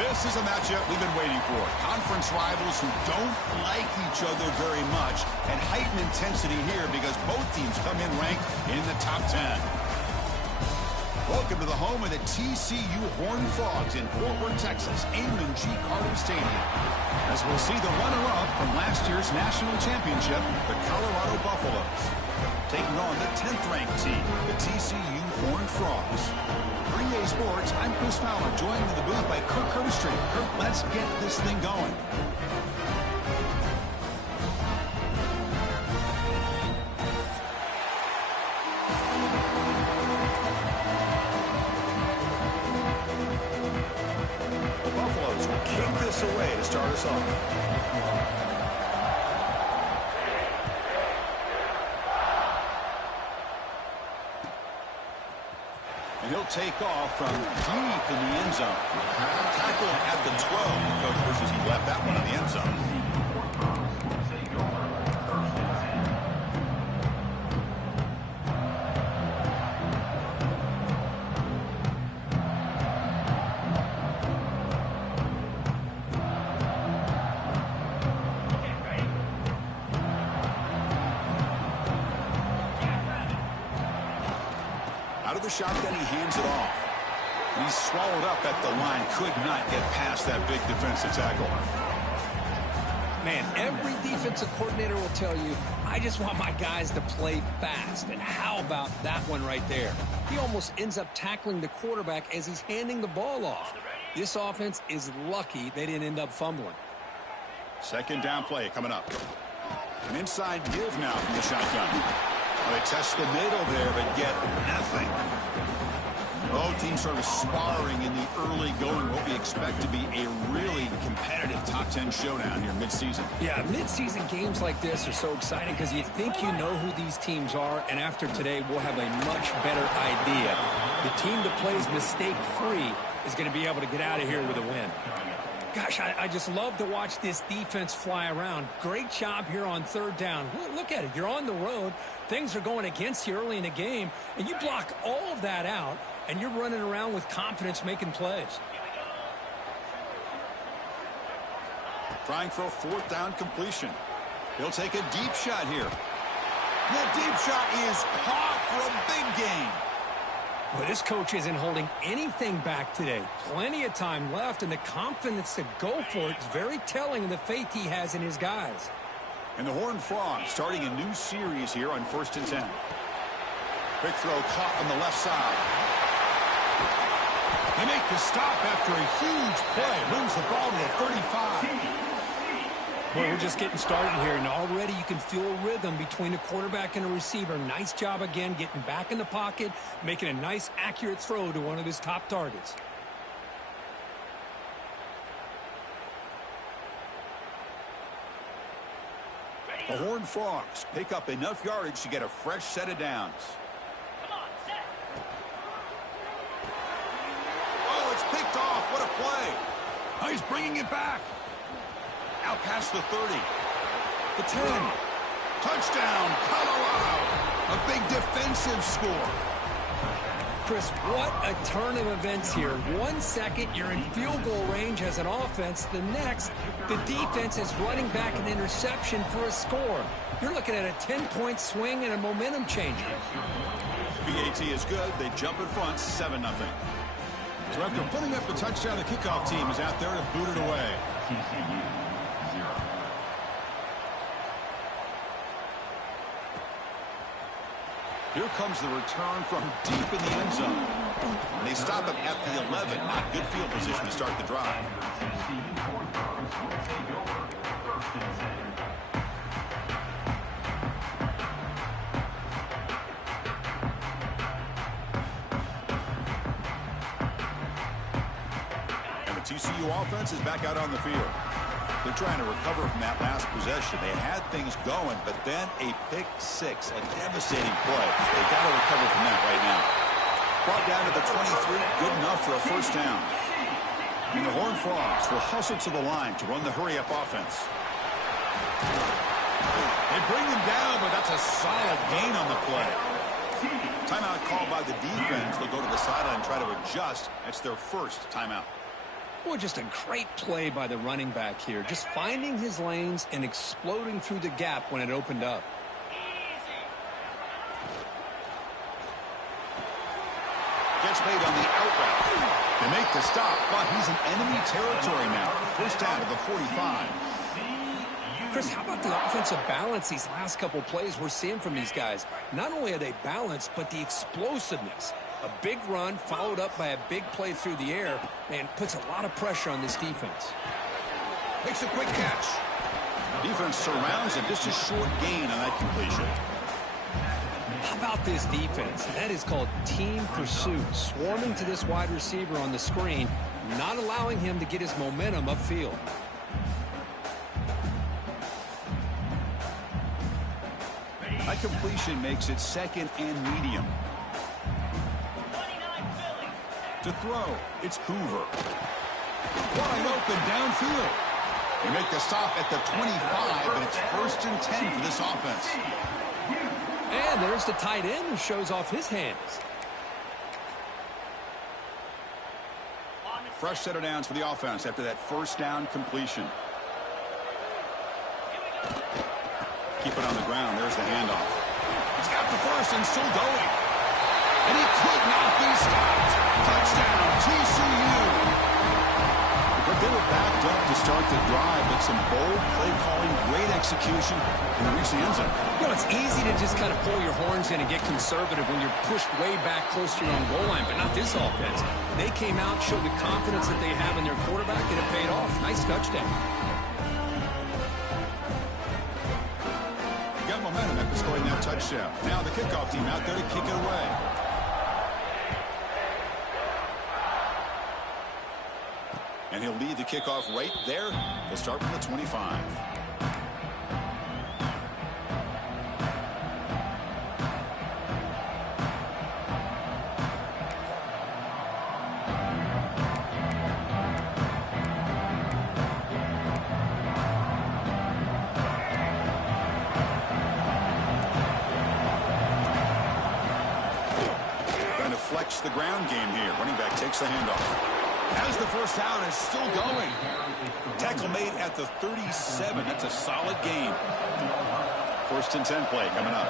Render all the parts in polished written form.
This is a matchup we've been waiting for. Conference rivals who don't like each other very much, and heightened intensity here because both teams come in ranked in the top 10. Welcome to the home of the TCU Horned Frogs in Fort Worth, Texas, Amon G. Carter Stadium. As we'll see the runner-up from last year's national championship, the Colorado Buffaloes, taking on the 10th-ranked team, the TCU Horned Frogs. For EA Sports, I'm Chris Fowler, joined in the booth by Kirk Herbstreit. Kirk, let's get this thing going. The Buffaloes will kick this away to start us off. He'll take off from deep in the end zone. Tackle at the 12. Coach wishes he left that one in the end zone. Out of the shotgun, he hands it off. He's swallowed up at the line. Could not get past that big defensive tackle. Man, every defensive coordinator will tell you, I just want my guys to play fast. And how about that one right there? He almost ends up tackling the quarterback as he's handing the ball off. This offense is lucky they didn't end up fumbling. Second down play coming up. An inside give now from the shotgun. Well, they test the middle there, but get nothing. Both teams sort of sparring in the early going. What we expect to be a really competitive top 10 showdown here midseason. Yeah, midseason games like this are so exciting because you think you know who these teams are, and after today, we'll have a much better idea. The team that plays mistake-free is going to be able to get out of here with a win. Gosh, I just love to watch this defense fly around. Great job here on third down. Look at it. You're on the road. Things are going against you early in the game, and you block all of that out, and you're running around with confidence making plays. Trying for a fourth down completion. He'll take a deep shot here. The deep shot is caught for a big gain. Well, this coach isn't holding anything back today. Plenty of time left, and the confidence to go for it is very telling of the faith he has in his guys. And the Horned Frogs starting a new series here on 1st and 10. Quick throw caught on the left side. They make the stop after a huge play. Moves the ball to the 35. Well, we're just getting started here, and already you can feel a rhythm between the quarterback and the receiver. Nice job again getting back in the pocket, making a nice, accurate throw to one of his top targets. The Horned Frogs pick up enough yardage to get a fresh set of downs. Oh, it's picked off. What a play. Oh, he's bringing it back. Out past the 30. The 10. Touchdown, Colorado. A big defensive score. Chris, what a turn of events here. 1 second, you're in field goal range as an offense. The next, the defense is running back an interception for a score. You're looking at a 10-point swing and a momentum changer. PAT is good. They jump in front, 7-0. So after putting up the touchdown, the kickoff team is out there to boot it away. Here comes the return from deep in the end zone. And they stop him at the 11. Not good field position to start the drive. And the TCU offense is back out on the field. They're trying to recover from that last possession. They had things going, but then a pick six, a devastating play. They got to recover from that right now. Brought down to the 23, good enough for a first down. And the Horned Frogs will hustle to the line to run the hurry-up offense. They bring him down, but that's a solid gain on the play. Timeout called by the defense. They'll go to the sideline and try to adjust. That's their first timeout. Boy, just a great play by the running back here. Just finding his lanes and exploding through the gap when it opened up. Gets made on the out route. They make the stop, but he's in enemy territory now. First down to the 45. Chris, how about the offensive balance these last couple plays we're seeing from these guys? Not only are they balanced, but the explosiveness. A big run followed up by a big play through the air, and puts a lot of pressure on this defense. Makes a quick catch. Defense surrounds him. Just a short gain on that completion. How about this defense? That is called team pursuit. Swarming to this wide receiver on the screen, not allowing him to get his momentum upfield. That completion makes it second and medium. To throw, it's Hoover. Wide open downfield. They make the stop at the 25, but it's 1st and 10 for this offense. And there's the tight end who shows off his hands. Fresh set of downs for the offense after that first down completion. Keep it on the ground. There's the handoff. He's got the first and still going. And he could not be stopped. Touchdown, TCU. But they were backed up to start the drive, but some bold play calling, great execution, and they reached the end zone. You know, it's easy to just kind of pull your horns in and get conservative when you're pushed way back close to your own goal line, but not this offense. They came out, showed the confidence that they have in their quarterback, and it paid off. Nice touchdown. Got momentum after scoring that touchdown. Now the kickoff team out there to kick it away. And he'll lead the kickoff right there. He'll start from the 25. Trying to flex the ground game here. Running back takes the handoff. As the first down is still going. Tackle made at the 37. That's a solid gain. 1st and 10 play coming up.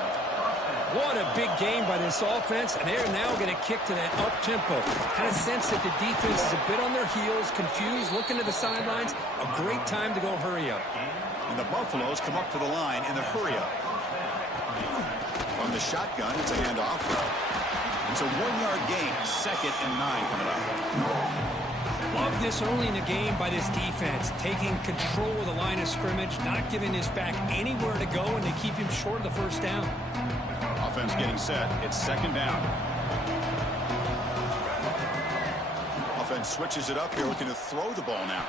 What a big game by this offense, and they're now going to kick to that up-tempo. Kind of sense that the defense is a bit on their heels, confused, looking to the sidelines. A great time to go hurry up. And the Buffaloes come up to the line in the hurry up. On the shotgun, it's a handoff. It's a 1-yard gain. 2nd and 9 coming up. Love this early in the game by this defense, taking control of the line of scrimmage, not giving this back anywhere to go, and they keep him short of the first down. Offense getting set. It's 2nd down. Offense switches it up here, looking to throw the ball now.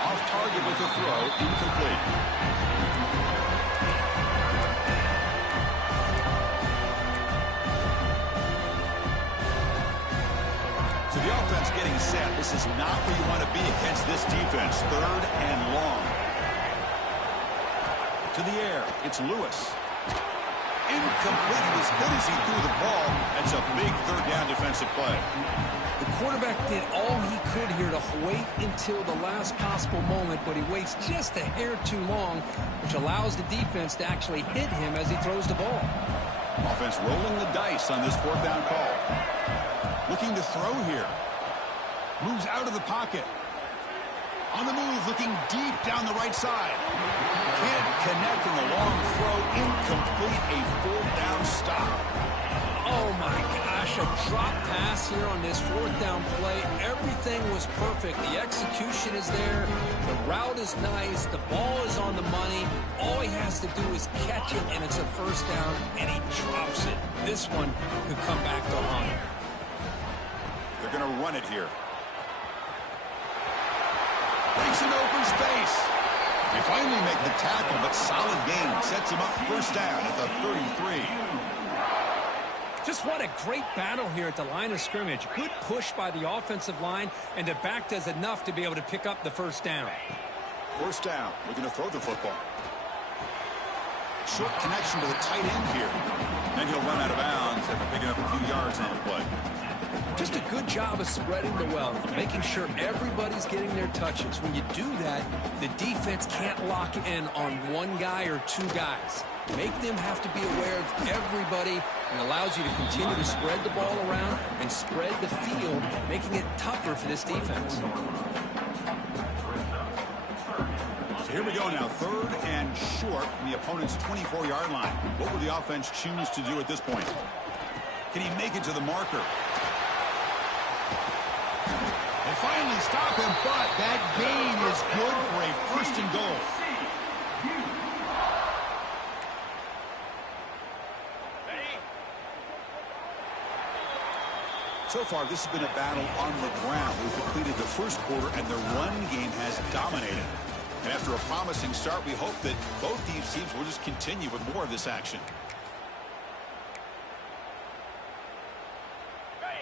Off target with the throw, incomplete. So the offense getting set. This is not where you want to be against this defense. 3rd and long. To the air. It's Lewis. Incomplete. He was hit as he threw the ball. That's a big 3rd down defensive play. The quarterback did all he could here to wait until the last possible moment, but he waits just a hair too long, which allows the defense to actually hit him as he throws the ball. Offense rolling the dice on this 4th down call. Looking to throw here. Moves out of the pocket. On the move, looking deep down the right side. Can't connect in the long throw. Incomplete. A 4th down stop. Oh, my gosh. A drop pass here on this 4th down play. Everything was perfect. The execution is there. The route is nice. The ball is on the money. All he has to do is catch it, and it's a 1st down, and he drops it. This one could come back to haunt him. They're going to run it here. Breaks an open space. They finally make the tackle, but solid gain. Sets him up 1st down at the 33. Just what a great battle here at the line of scrimmage. Good push by the offensive line, and the back does enough to be able to pick up the 1st down. 1st down. Looking to throw the football. Short connection to the tight end here. Then he'll run out of bounds after picking up a few yards on the play. Just a good job of spreading the wealth, making sure everybody's getting their touches. When you do that, the defense can't lock in on one guy or two guys. Make them have to be aware of everybody, and allows you to continue to spread the ball around and spread the field, making it tougher for this defense. So here we go now, 3rd and short from the opponent's 24-yard line. What will the offense choose to do at this point? Can he make it to the marker? They finally stop him, but that gain is good for a 1st and goal. So far, this has been a battle on the ground. We've completed the first quarter, and the run game has dominated. And after a promising start, we hope that both these teams will just continue with more of this action.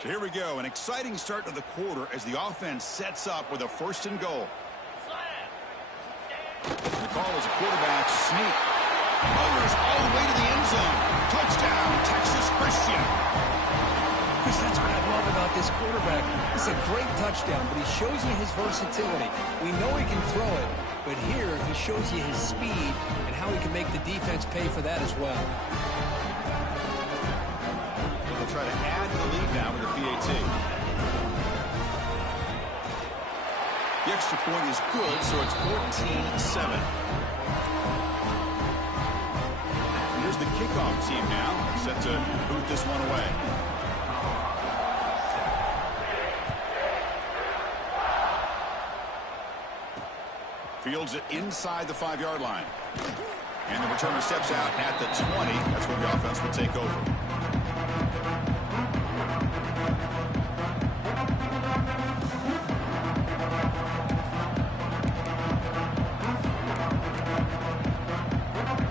So here we go, an exciting start to the quarter as the offense sets up with a 1st and goal. The call is a quarterback sneak. Motors all the way to the end zone. Touchdown, Texas Christian. Chris, that's what I love about this quarterback. It's a great touchdown, but he shows you his versatility. We know he can throw it, but here he shows you his speed and how he can make the defense pay for that as well. They'll try to add to the lead now with the PAT. The extra point is good, so it's 14-7. Here's the kickoff team now, set to boot this one away. Fields it inside the 5-yard line. And the returner steps out at the 20. That's where the offense will take over.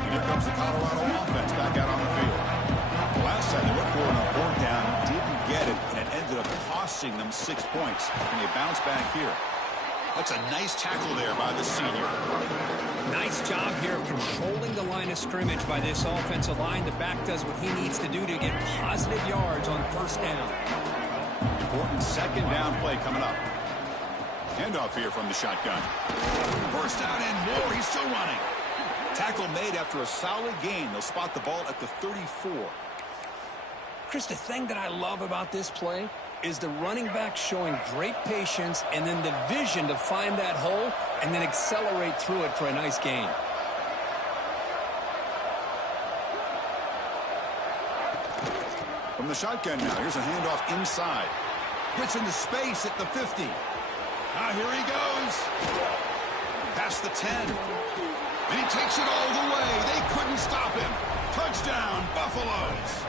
And here comes the Colorado offense back out on the field. The last time they went for it on 4th down, didn't get it, and it ended up costing them 6 points. And they bounce back here. That's a nice tackle there by the senior. Nice job here of controlling the line of scrimmage by this offensive line. The back does what he needs to do to get positive yards on 1st down. Important 2nd down play coming up. Handoff here from the shotgun. First down and more. He's still running. Tackle made after a solid gain. They'll spot the ball at the 34. Chris, the thing that I love about this play is the running back showing great patience and then the vision to find that hole and then accelerate through it for a nice gain. From the shotgun now, here's a handoff inside. Gets into space at the 50. Now here he goes. Past the 10. And he takes it all the way. They couldn't stop him. Touchdown, Buffaloes.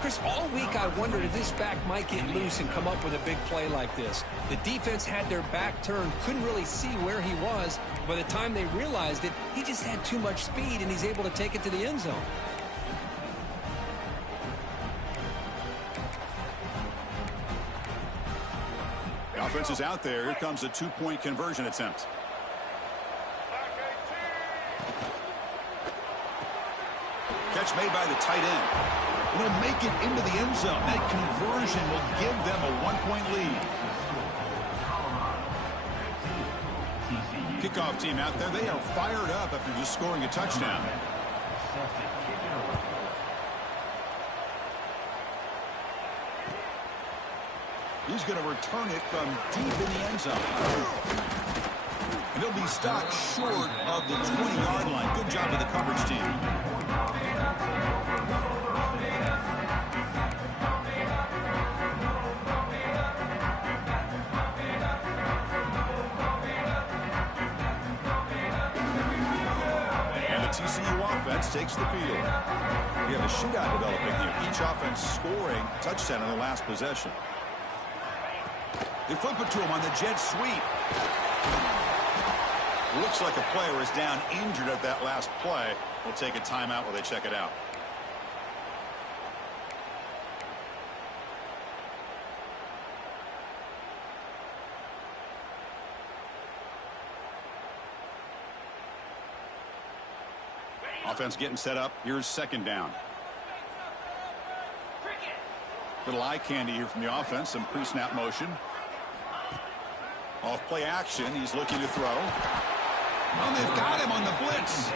Chris, all week I wondered if this back might get loose and come up with a big play like this. The defense had their back turned, couldn't really see where he was. By the time they realized it, he just had too much speed, and he's able to take it to the end zone. The offense is out there. Here comes a 2-point conversion attempt. Catch made by the tight end. Will make it into the end zone. That conversion will give them a 1-point lead. Kickoff team out there. They are fired up after just scoring a touchdown. He's going to return it from deep in the end zone. And he'll be stopped short of the 20-yard line. Good job of the coverage team. TCU offense takes the field. We have a shootout developing here. Each offense scoring a touchdown on their last possession. They flip it to him on the jet sweep. Looks like a player is down injured at that last play. We'll take a timeout while they check it out. Offense getting set up. Here's second down. Little eye candy here from the offense. Some pre-snap motion. Off play action. He's looking to throw. Oh, they've got him on the blitz.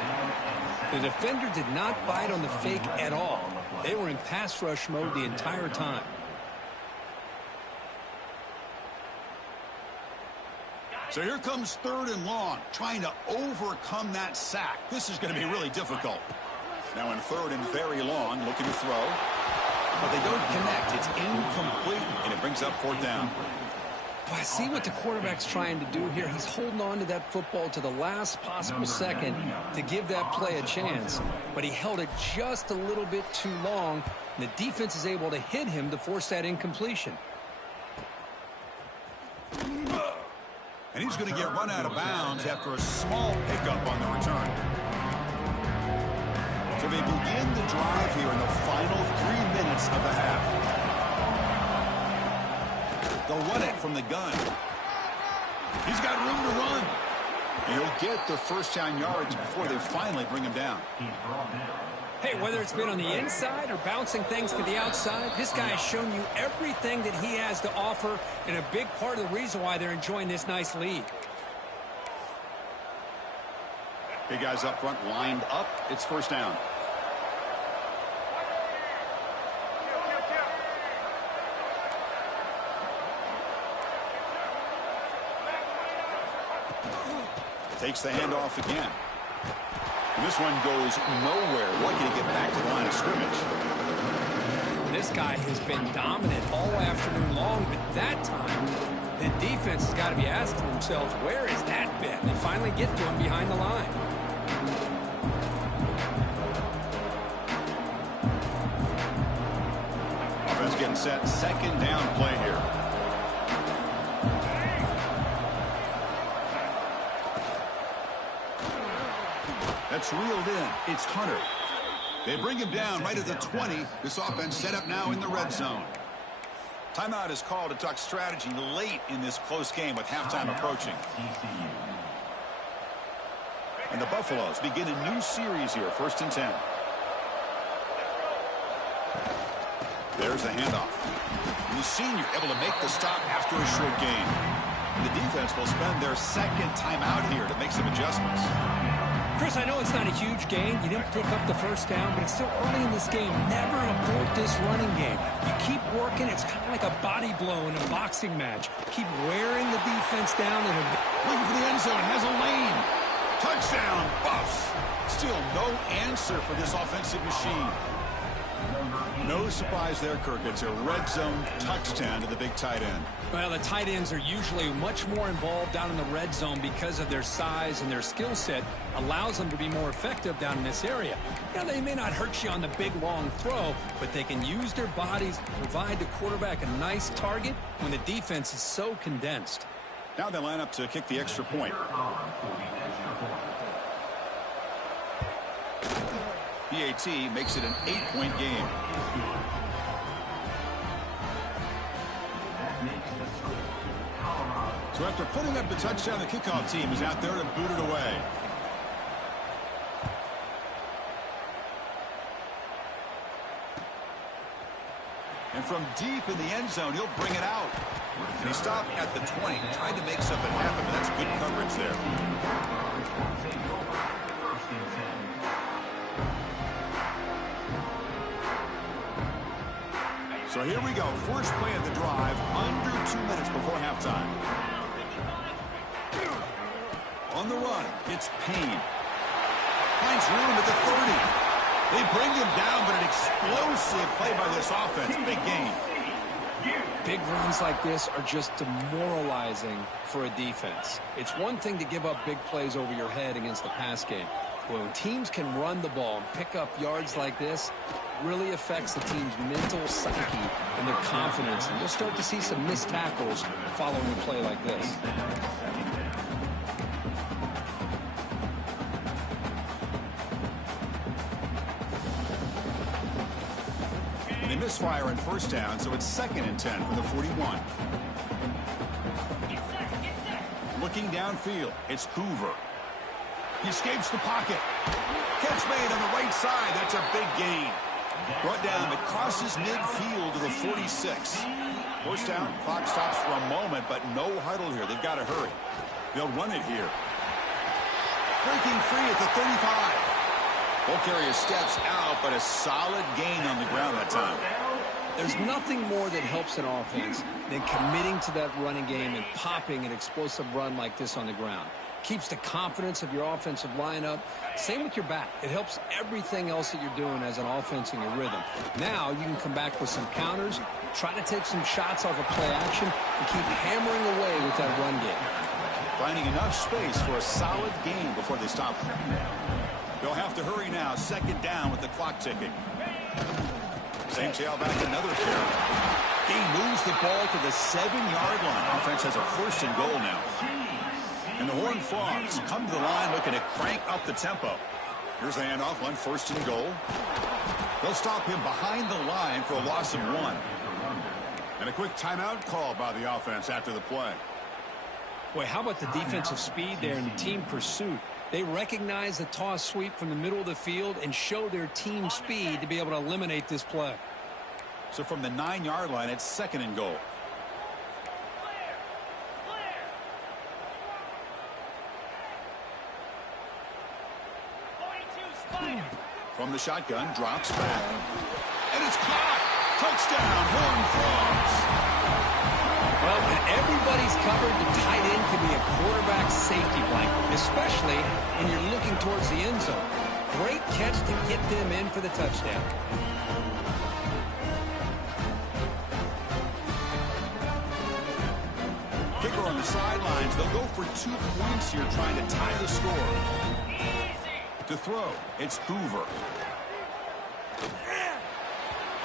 The defender did not bite on the fake at all. They were in pass rush mode the entire time. So here comes third and long, trying to overcome that sack. This is going to be really difficult. Now in third and very long, looking to throw. But they don't connect. It's incomplete, and it brings up fourth down. I see what the quarterback's trying to do here. He's holding on to that football to the last possible second to give that play a chance. But he held it just a little bit too long. And the defense is able to hit him to force that incompletion. And he's going to get run out of bounds after a small pickup on the return. So they begin the drive here in the final 3 minutes of the half. They'll run it from the gun. He's got room to run. And he'll get the first down yards before they finally bring him down. Hey, whether it's been on the inside or bouncing things to the outside, this guy has shown you everything that he has to offer, and a big part of the reason why they're enjoying this nice lead. Big guys up front lined up. It's first down. Takes the handoff again. And this one goes nowhere. Lucky to get back to the line of scrimmage. This guy has been dominant all afternoon long, but that time, the defense has got to be asking themselves, where is that been? They finally get to him behind the line. Offense getting set. Second down play here. That's reeled in. It's Hunter. They bring him down right at the 20. This offense set up now in the red zone. Timeout is called to talk strategy late in this close game with halftime approaching. And the Buffaloes begin a new series here, 1st and 10. There's the handoff. And the senior able to make the stop after a short gain. The defense will spend their second timeout here to make some adjustments. Chris, I know it's not a huge gain. You didn't pick up the first down, but it's still early in this game. Never abort this running game. You keep working. It's kind of like a body blow in a boxing match. Keep wearing the defense down. And looking for the end zone. Has a lane. Touchdown, Buffs. Still no answer for this offensive machine. No surprise there, Kirk. It's a red zone touchdown to the big tight end. Well, the tight ends are usually much more involved down in the red zone because of their size, and their skill set allows them to be more effective down in this area. Now, they may not hurt you on the big, long throw, but they can use their bodies, provide the quarterback a nice target when the defense is so condensed. Now they line up to kick the extra point. PAT makes it an 8-point game. So after putting up the touchdown, the kickoff team is out there to boot it away. And from deep in the end zone, he'll bring it out. And he stopped at the 20, tried to make something happen, but that's good coverage there. So here we go. First play of the drive, under 2 minutes before halftime. On the run, it's Payne. Finds room at the 30. They bring him down, but an explosive play by this offense. Big game. Big runs like this are just demoralizing for a defense. It's one thing to give up big plays over your head against the pass game. When teams can run the ball and pick up yards like this, really affects the team's mental psyche and their confidence. And you'll start to see some missed tackles following a play like this. And they misfire on first down, so it's 2nd and 10 from the 41. Looking downfield, it's Hoover. He escapes the pocket. Catch made on the right side. That's a big gain. Brought down. It crosses midfield to the 46. First down. Clock stops for a moment, but no huddle here. They've got to hurry. They'll run it here. Breaking free at the 35. Ball carrier steps out, but a solid gain on the ground that time. There's nothing more that helps an offense than committing to that running game and popping an explosive run like this on the ground. Keeps the confidence of your offensive lineup. Same with your back. It helps everything else that you're doing as an offense in your rhythm. Now you can come back with some counters, try to take some shots off of play action, and keep hammering away with that run game. Finding enough space for a solid gain before they stop. They'll have to hurry now. Second down with the clock ticking. Same tailback, another carry. He moves the ball to the 7-yard line. Offense has a 1st and goal now. And the Horned Frogs come to the line looking to crank up the tempo. Here's the handoff on 1st and goal. They'll stop him behind the line for a loss of 1. And a quick timeout call by the offense after the play. Boy, how about the defensive speed there in the team pursuit? They recognize the toss sweep from the middle of the field and show their team speed to be able to eliminate this play. So from the 9-yard line, it's 2nd and goal. From the shotgun, drops back. And it's caught! Touchdown, Horned Frogs! Well, when everybody's covered, the tight end can be a quarterback safety blanket, especially when you're looking towards the end zone. Great catch to get them in for the touchdown. Kicker on the sidelines. They'll go for 2 points here, trying to tie the score. To throw, it's Hoover.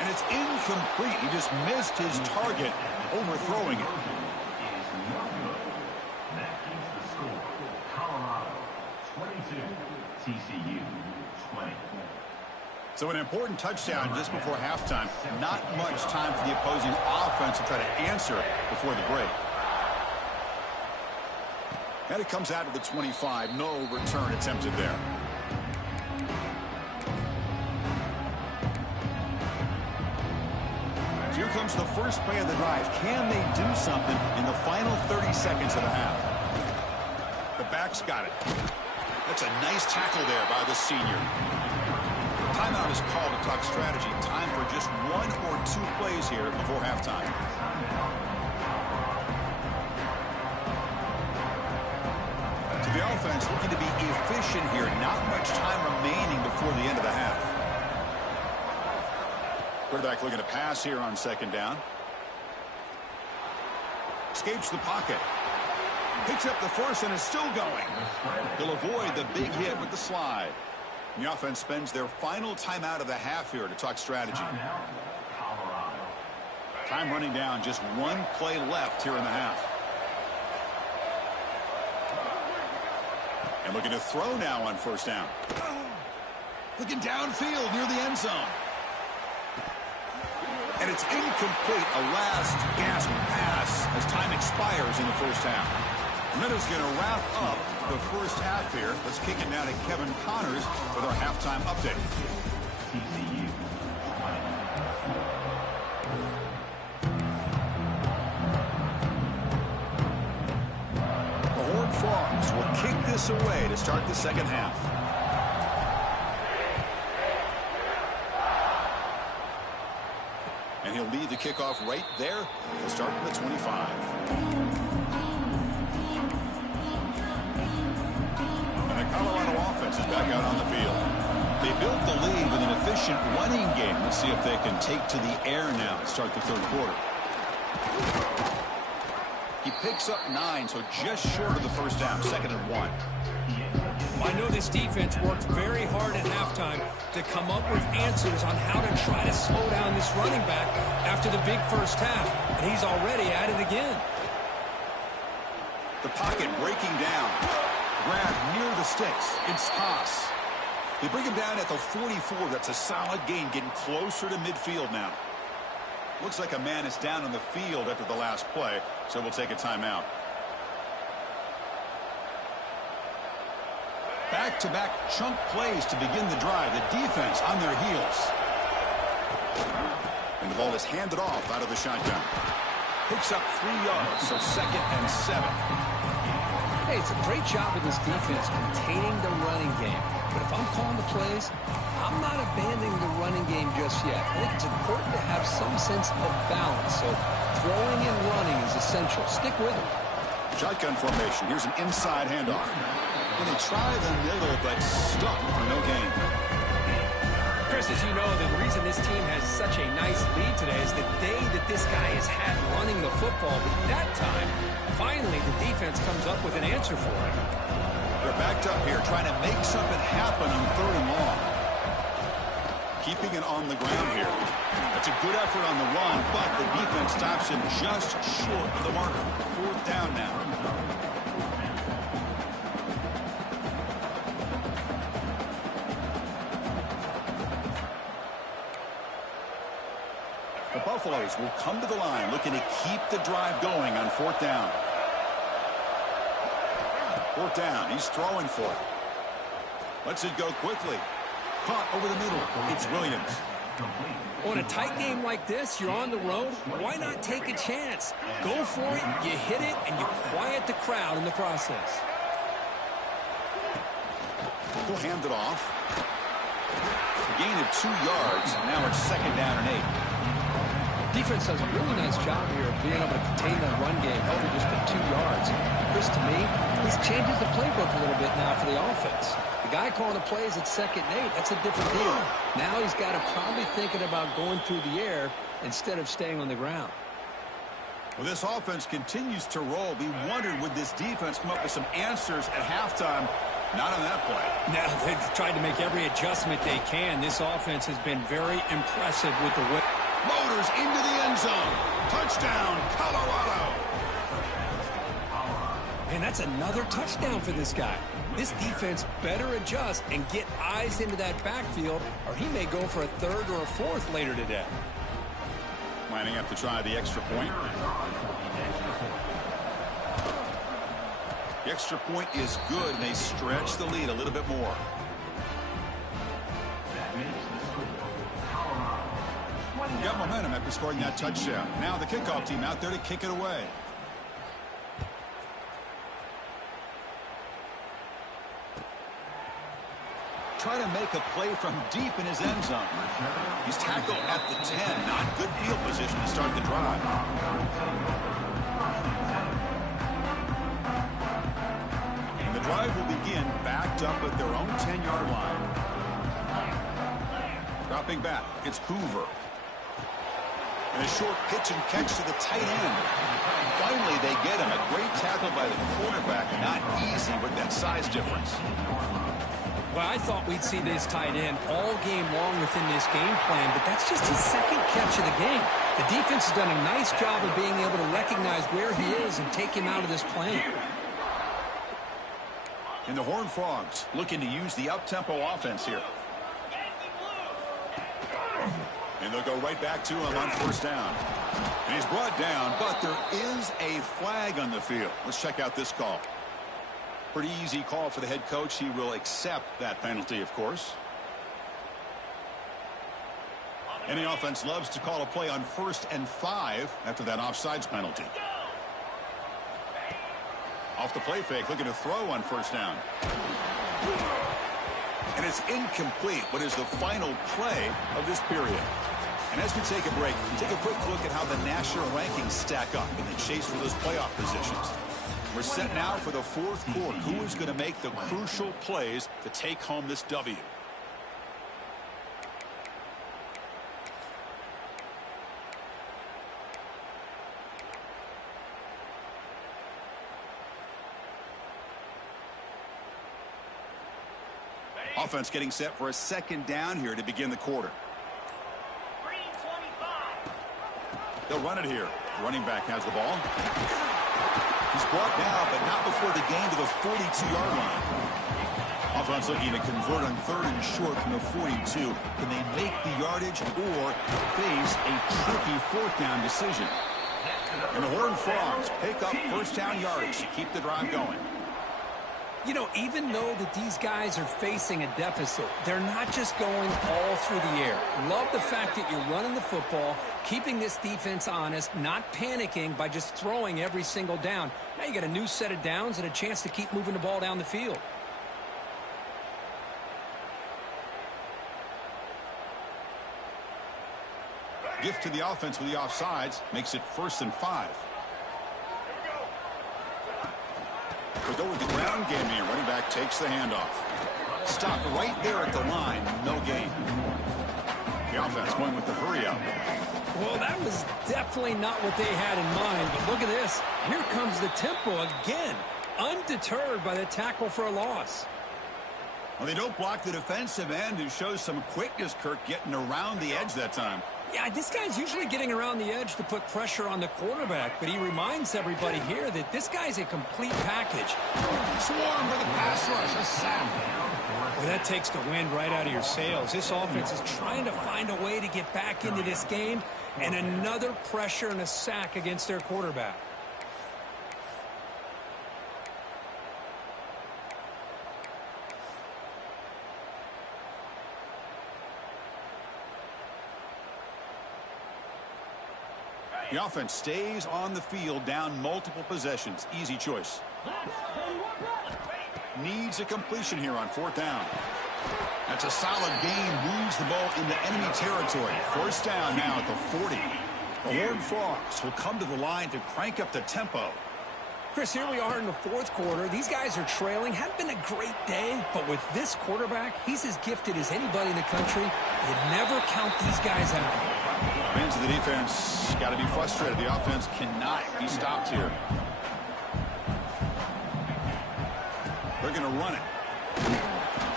And it's incomplete. He just missed his target, overthrowing it. That keeps the score. Colorado 22, TCU 20. So an important touchdown just before halftime. Not much time for the opposing offense to try to answer before the break. And it comes out of the 25. No return attempted there. Here comes the first play of the drive. Can they do something in the final 30 seconds of the half? The back's got it. That's a nice tackle there by the senior. Timeout is called to talk strategy. Time for just 1 or 2 plays here before halftime. So the offense looking to be efficient here. Not much time remaining before the end of the half. Quarterback looking to pass here on 2nd down. Escapes the pocket. Picks up the 1st and is still going. He'll avoid the big hit with the slide. The offense spends their final timeout of the half here to talk strategy. Time running down. Just 1 play left here in the half. And looking to throw now on 1st down. Looking downfield near the end zone. And it's incomplete. A last gasp pass as time expires in the 1st half. And that is going to wrap up the 1st half here. Let's kick it now to Kevin Connors with our halftime update. TCU 20. The Horned Frogs will kick this away to start the 2nd half. And he'll lead the kickoff right there. He'll start from the 25. And the Colorado offense is back out on the field. They built the lead with an efficient running game. Let's see if they can take to the air now to start the 3rd quarter. He picks up 9, so just short of the 1st down. 2nd and 1. I know this defense worked very hard at halftime to come up with answers on how to try to slow down this running back after the big 1st half, and he's already at it again. The pocket breaking down. Grab near the sticks. It's Haas. They bring him down at the 44. That's a solid gain, getting closer to midfield now. Looks like a man is down on the field after the last play, so we'll take a timeout. Back-to-back chunk plays to begin the drive. The defense on their heels. And the ball is handed off out of the shotgun. Picks up 3 yards, so 2nd and 7. Hey, it's a great job of this defense containing the running game. But if I'm calling the plays, I'm not abandoning the running game just yet. I think it's important to have some sense of balance. So throwing and running is essential. Stick with it. Shotgun formation. Here's an inside handoff. And they try the middle, but stuck for no gain. Chris, as you know, the reason this team has such a nice lead today is the day that this guy has had running the football. But that time, finally, the defense comes up with an answer for it. They're backed up here, trying to make something happen on 3rd and long. Keeping it on the ground here. That's a good effort on the run, but the defense stops him just short of the marker. 4th down now. The Buffaloes will come to the line, looking to keep the drive going on 4th down. 4th down, he's throwing for it. Lets it go quickly. Caught over the middle. It's Williams. On a tight game like this, you're on the road. Why not take a chance? Go for it, you hit it, and you quiet the crowd in the process. He'll hand it off. A gain of 2 yards. Now it's 2nd down and 8. Defense does a really nice job here of being able to contain that run game, held just at 2 yards. Chris, to me, this changes the playbook a little bit now for the offense. The guy calling the plays at 2nd and 8, that's a different deal. Now he's got to probably thinking about going through the air instead of staying on the ground. Well, this offense continues to roll. We wondered, would this defense come up with some answers at halftime? Not on that play. Now, they've tried to make every adjustment they can. This offense has been very impressive with the whip. Motors into the end zone. Touchdown, Colorado. And that's another touchdown for this guy. This defense better adjust and get eyes into that backfield, or he may go for a 3rd or a 4th later today. Lining up to try the extra point. The extra point is good, and they stretch the lead a little bit more. Got momentum after scoring that touchdown. Now the kickoff team out there to kick it away. Try to make a play from deep in his end zone. He's tackled at the 10. Not good field position to start the drive. And the drive will begin backed up at their own 10-yard line. Dropping back, it's Hoover. And a short pitch and catch to the tight end. Finally, they get him. A great tackle by the quarterback. Not easy with that size difference. Well, I thought we'd see this tight end all game long within this game plan, but that's just his 2nd catch of the game. The defense has done a nice job of being able to recognize where he is and take him out of this plan. And the Horned Frogs looking to use the up-tempo offense here. And they'll go right back to him on 1st down. And he's brought down, but there is a flag on the field. Let's check out this call. Pretty easy call for the head coach. He will accept that penalty, of course. Any offense loves to call a play on 1st and 5 after that offsides penalty. Off the play fake, looking to throw on 1st down. And it's incomplete. What is the final play of this period? And as we take a break, take a quick look at how the national rankings stack up in the chase for those playoff positions. We're set now for the 4th quarter. Who is going to make the crucial plays to take home this W? Offense getting set for a 2nd down here to begin the quarter. They'll run it here. Running back has the ball. He's brought down, but not before the gain to the 42-yard line. Offense looking to convert on 3rd and short from the 42. Can they make the yardage or face a tricky 4th down decision? And the Horned Frogs pick up 1st down yardage to keep the drive going. You know, even though that these guys are facing a deficit, they're not just going all through the air. Love the fact that you're running the football, keeping this defense honest, not panicking by just throwing every single down. Now you got a new set of downs and a chance to keep moving the ball down the field. Gift to the offense with the offsides makes it 1st and 5. We'll go with the ground game here. Running back takes the handoff. Stopped right there at the line. No gain. The offense going with the hurry up. Well, that was definitely not what they had in mind. But look at this. Here comes the tempo again. Undeterred by the tackle for a loss. Well, they don't block the defensive end, who shows some quickness, Kirk, getting around the edge that time. Yeah, this guy's usually getting around the edge to put pressure on the quarterback, but he reminds everybody here that this guy's a complete package. Swarm for the pass rush, a sack. Well, that takes the wind right out of your sails. This offense is trying to find a way to get back into this game, and another pressure and a sack against their quarterback. The offense stays on the field, down multiple possessions. Easy choice. Needs a completion here on 4th down. That's a solid gain. Moves the ball into enemy territory. 1st down now at the 40. The Horned Frogs will come to the line to crank up the tempo. Chris, here we are in the 4th quarter. These guys are trailing. Hadn't been a great day, but with this quarterback, he's as gifted as anybody in the country. You never count these guys out. Fans of the defense got to be frustrated. The offense cannot be stopped here. They're going to run it.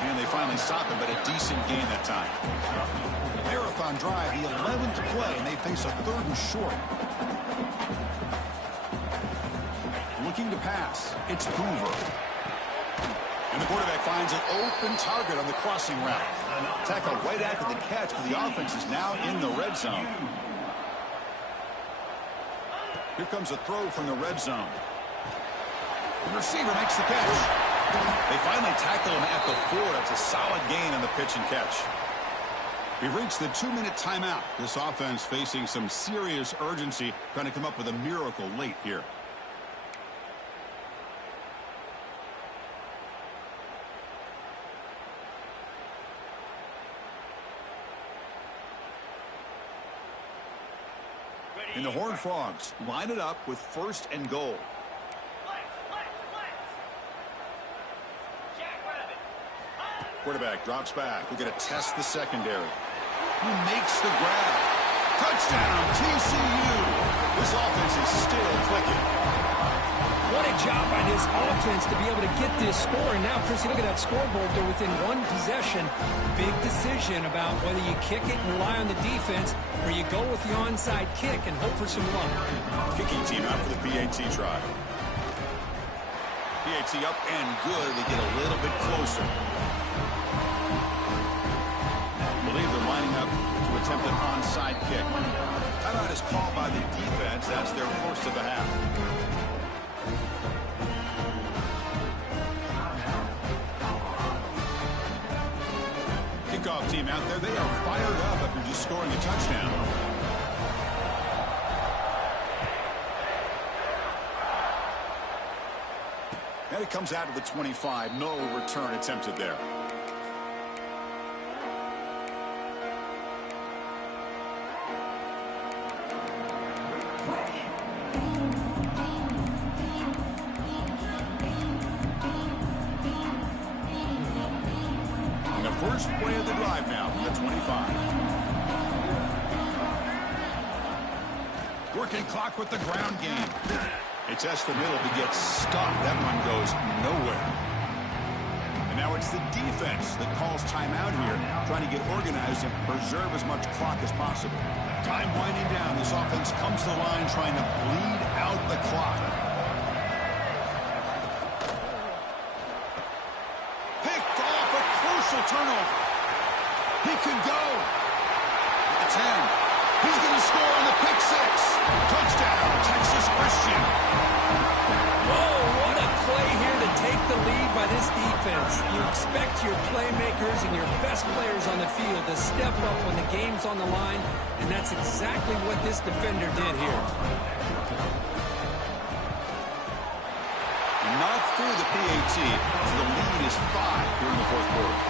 And they finally stop it, but a decent gain that time. Marathon drive, the 11th play, and they face a 3rd and short. Looking to pass. It's Hoover. And the quarterback finds an open target on the crossing route. Tackle right after the catch, but the offense is now in the red zone. Here comes a throw from the red zone. The receiver makes the catch. They finally tackle him at the 4. That's a solid gain on the pitch and catch. We've reached the 2-minute timeout. This offense facing some serious urgency, trying to come up with a miracle late here. And the Horned Frogs line it up with 1st and goal. Quarterback drops back. We're going to test the secondary. He makes the grab. Touchdown, TCU. This offense is still clicking. What a job by this offense to be able to get this score. And now, Chris, you look at that scoreboard. They're within 1 possession. Big decision about whether you kick it and rely on the defense or you go with the onside kick and hope for some luck. Kicking team out for the PAT try. PAT up and good. They get a little bit closer. Believe they're lining up to attempt an onside kick. Timeout is called by the defense. That's their 1st of the half. Kickoff team out there. They are fired up after just scoring a touchdown. And it comes out of the 25. No return attempted there. First play of the drive now from the 25. Working clock with the ground game. They test the middle to get stuffed. That one goes nowhere. And now it's the defense that calls timeout here, trying to get organized and preserve as much clock as possible. Time winding down. This offense comes to the line trying to bleed out the clock. Turnover. He can go. At the 10. He's going to score on the pick 6. Touchdown, Texas Christian. Whoa, what a play here to take the lead by this expect your playmakers and your best players on the field to step up when the game's on the line, and that's exactly what this defender did here. Not through the PAT, so the lead is 5 here in the fourth quarter.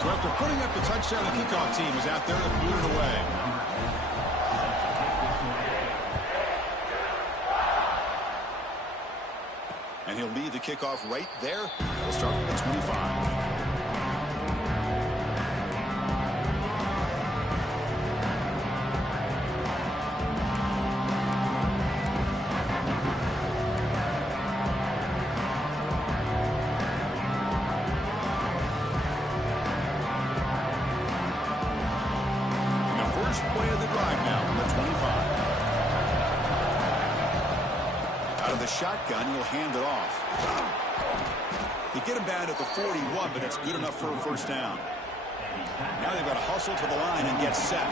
So after putting up the touchdown, the kickoff team is out there to boot it away. And he'll lead the kickoff right there. We'll start at the 25. Play of the drive now from the 25. Out of the shotgun, he'll hand it off. They get him down at the 41, but it's good enough for a first down. Now they've got to hustle to the line and get set.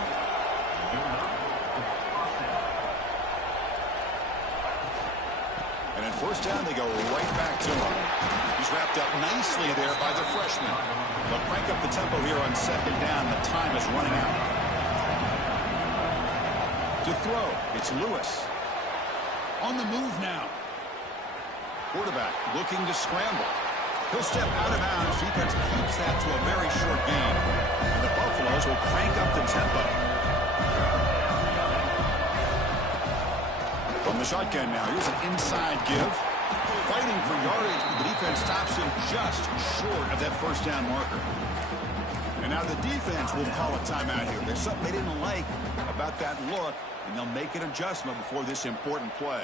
And then first down, they go right back to him. He's wrapped up nicely there by the freshman. They'll crank up the tempo here on second down. The time is running out. To throw, it's Lewis. On the move now. Quarterback looking to scramble. He'll step out of bounds. Defense keeps that to a very short gain. And the Buffaloes will crank up the tempo. From the shotgun now, here's an inside give. Fighting for yardage, but the defense stops him just short of that first down marker. And now the defense will call a timeout here. There's something they didn't like about that look, and they'll make an adjustment before this important play.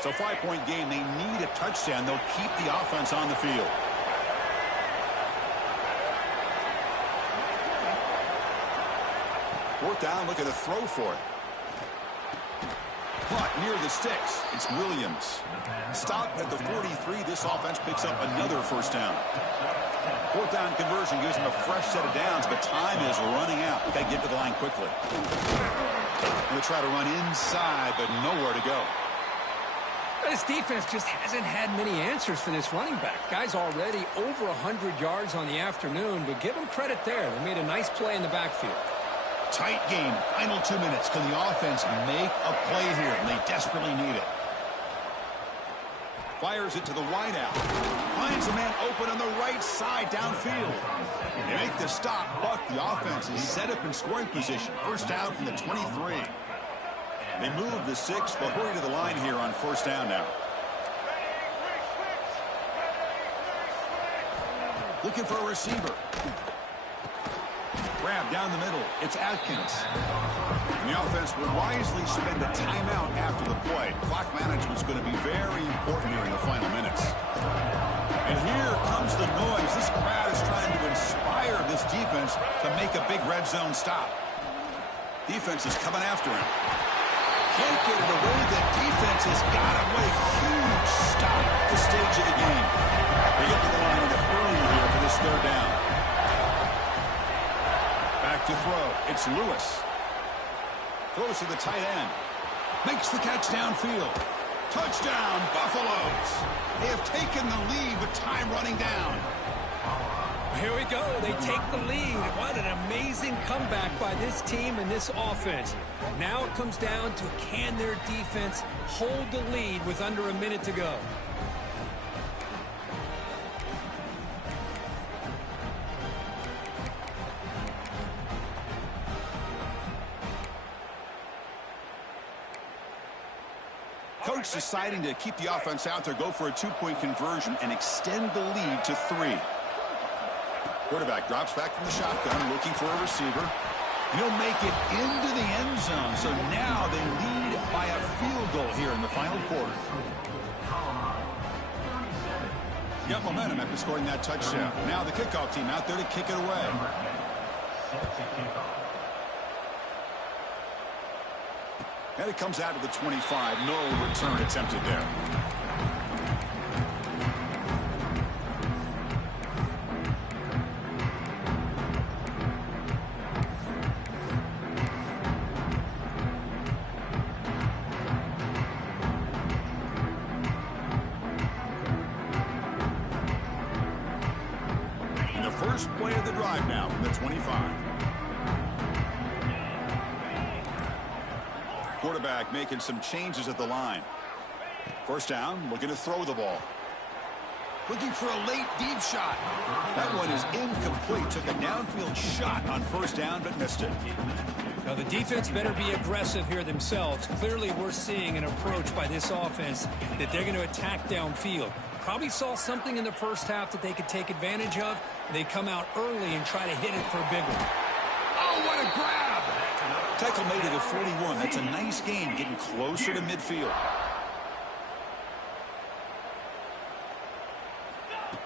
So 5-point game, they need a touchdown. They'll keep the offense on the field. Fourth down, look at the throw for it. Caught near the sticks. It's Williams. Stopped at the 43. This offense picks up another first down. Fourth down conversion gives them a fresh set of downs, but time is running out. Got to get to the line quickly. They'll try to run inside, but nowhere to go. This defense just hasn't had many answers for this running back. Guy's already over 100 yards on the afternoon, but give him credit there. They made a nice play in the backfield. Tight game. Final 2 minutes. Can the offense make a play here? And they desperately need it. Fires it to the wideout. Finds a man open on the right side downfield. They make the stop, but the offense is set up in scoring position. First down from the 23. They move the 6. They'll hurry to the line here on first down now. Looking for a receiver. Grab down the middle. It's Atkins. And the offense will wisely spend a timeout after the play. Clock management's going to be very important here in the final minutes. And here comes the noise. This crowd is trying to inspire this defense to make a big red zone stop. Defense is coming after him. Can't get it away. The defense has got him. What a huge stop at this stage of the game. They get to the line early here for this third down. Back to throw. It's Lewis. Throws to the tight end. Makes the catch downfield. Touchdown, Buffaloes. They have taken the lead with time running down. Here we go. They take the lead. What an amazing comeback by this team and this offense. Now it comes down to, can their defense hold the lead with under a minute to go? Coach deciding to keep the offense out there, go for a 2-point conversion, and extend the lead to 3. Quarterback drops back from the shotgun, looking for a receiver. He'll make it into the end zone, so now they lead by a field goal here in the final quarter. Got momentum after scoring that touchdown. Now the kickoff team out there to kick it away. And it comes out to the 25. No return attempted there. from the 25. Quarterback making some changes at the line. First down, looking to throw the ball. Looking for a late deep shot. That one is incomplete. Took a downfield shot on first down, but missed it. Now, the defense better be aggressive here themselves. Clearly, we're seeing an approach by this offense that they're going to attack downfield. Probably saw something in the first half that they could take advantage of. They come out early and try to hit it for a big one. Oh, what a grab! Tackle made it at 41. That's a nice gain, getting closer to midfield.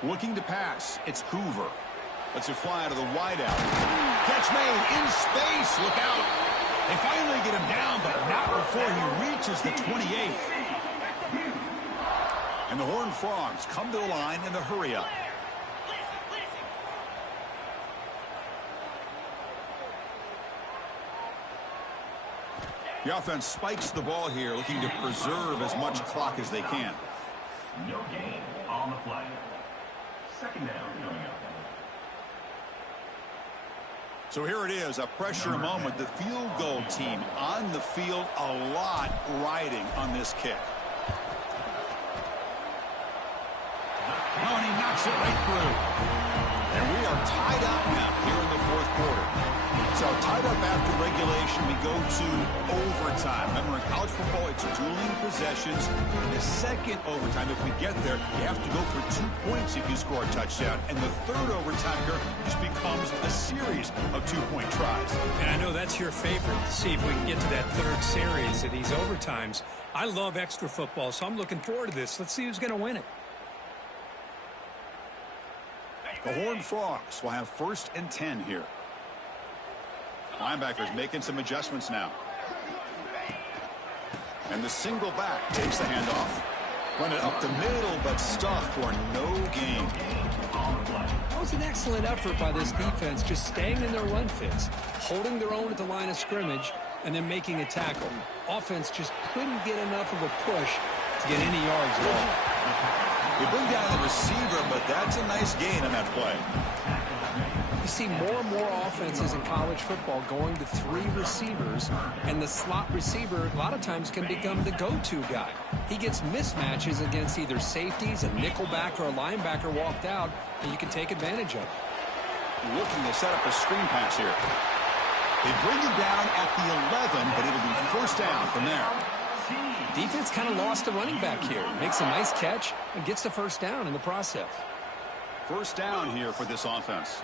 Looking to pass, it's Hoover. Lets it fly out of the wideout. Catch made in space. Look out. They finally get him down, but not before he reaches the 28. And the Horned Frogs come to the line in the hurry-up. The offense spikes the ball here, looking to preserve as much clock as they can. No gain on the play. Second down coming up. So here it is, a pressure moment. The field goal team on the field, a lot riding on this kick. Oh, and he knocks it right through. And we are tied up now here in the fourth quarter. So tied up after regulation, we go to overtime. Remember, in college football, it's dueling possessions. In the second overtime, if we get there, you have to go for 2 points if you score a touchdown. And the third overtime here just becomes a series of 2-point tries. And I know that's your favorite. See if we can get to that third series of these overtimes. I love extra football, so I'm looking forward to this. Let's see who's going to win it. The Horned Frogs will have 1st and 10 here. Linebackers making some adjustments now. And the single back takes the handoff. Run it up the middle, but stuffed for no gain. That was an excellent effort by this defense, just staying in their run fits, holding their own at the line of scrimmage, and then making a tackle. Offense just couldn't get enough of a push to get any yards at all. They bring down the receiver, but that's a nice gain on that play. You see more and more offenses in college football going to 3 receivers, and the slot receiver a lot of times can become the go-to guy. He gets mismatches against either safeties, a nickelback, or a linebacker walked out, and you can take advantage of it. Looking to set up a screen pass here. They bring him down at the 11, but it'll be 1st down from there. Defense kind of lost a running back here. Makes a nice catch and gets the 1st down in the process. 1st down here for this offense.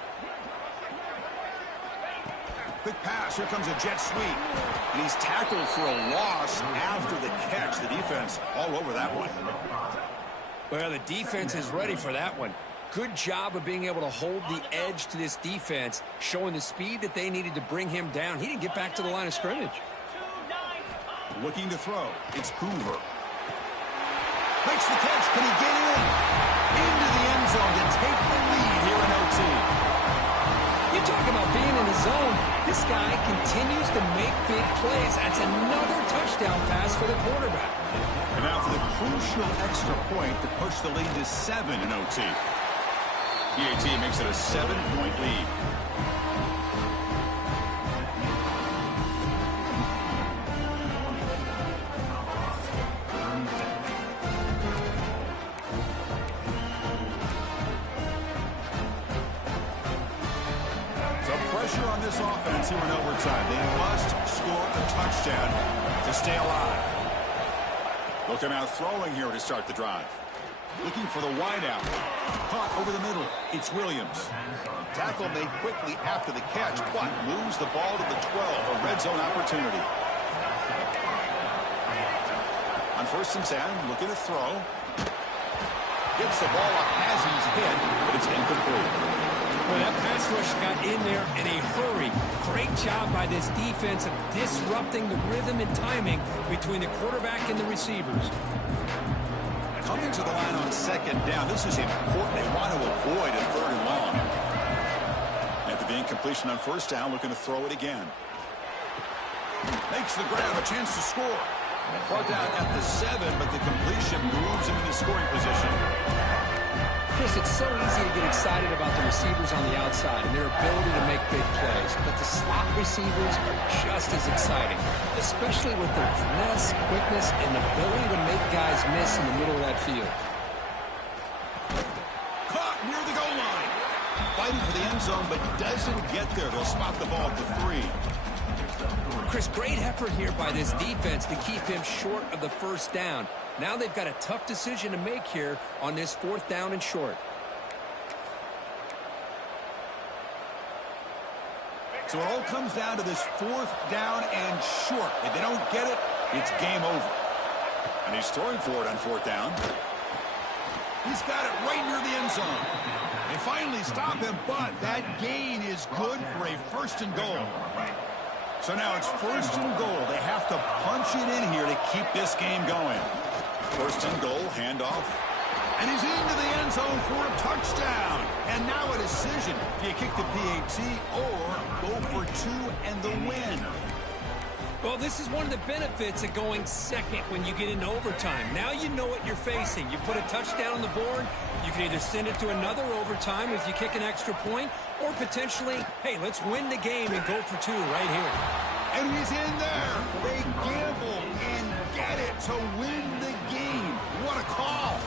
Quick pass. Here comes a jet sweep. And he's tackled for a loss after the catch. The defense all over that one. Well, the defense is ready for that one. Good job of being able to hold the edge to this defense, showing the speed that they needed to bring him down. He didn't get back to the line of scrimmage. Looking to throw. It's Hoover. Makes the catch. Can he get in? Into the end zone to take the lead here in OT. You talk about being in the zone. This guy continues to make big plays. That's another touchdown pass for the quarterback. And now for the crucial extra point to push the lead to 7 in OT. PAT makes it a 7-point lead. On this offense here in overtime. They must score a touchdown to stay alive. Looking out throwing here to start the drive. Looking for the wideout. Caught over the middle. It's Williams. Tackle made quickly after the catch, but moves the ball to the 12. A red zone opportunity. On 1st and 10, looking to throw. Gets the ball up as he's hit, but it's incomplete. Well, that pass rush got in there in a hurry. Great job by this defense of disrupting the rhythm and timing between the quarterback and the receivers. Coming to the line on 2nd down. This is important. They want to avoid a 3rd and long. After the incompletion on 1st down, looking to throw it again. Makes the grab, a chance to score. Brought down at the 7, but the completion moves him into scoring position. Chris, it's so easy to get excited about the receivers on the outside and their ability to make big plays, but the slot receivers are just as exciting, especially with their finesse, quickness, and ability to make guys miss in the middle of that field. Caught near the goal line. Fighting for the end zone, but doesn't get there. They'll spot the ball at the 3. Chris, great effort here by this defense to keep him short of the first down. Now they've got a tough decision to make here on this 4th down and short. So it all comes down to this 4th down and short. If they don't get it, it's game over. And he's throwing for it on 4th down. He's got it right near the end zone. They finally stop him, but that gain is good for a 1st and goal. So now it's 1st and goal. They have to punch it in here to keep this game going. 1st and goal, handoff. And he's into the end zone for a touchdown. And now a decision. Do you kick the PAT or go for 2 and the win? Well, this is one of the benefits of going second when you get into overtime. Now you know what you're facing. You put a touchdown on the board, you can either send it to another overtime if you kick an extra point, or potentially, hey, let's win the game and go for 2 right here. And he's in there. They gamble and get it to win the game. What a call.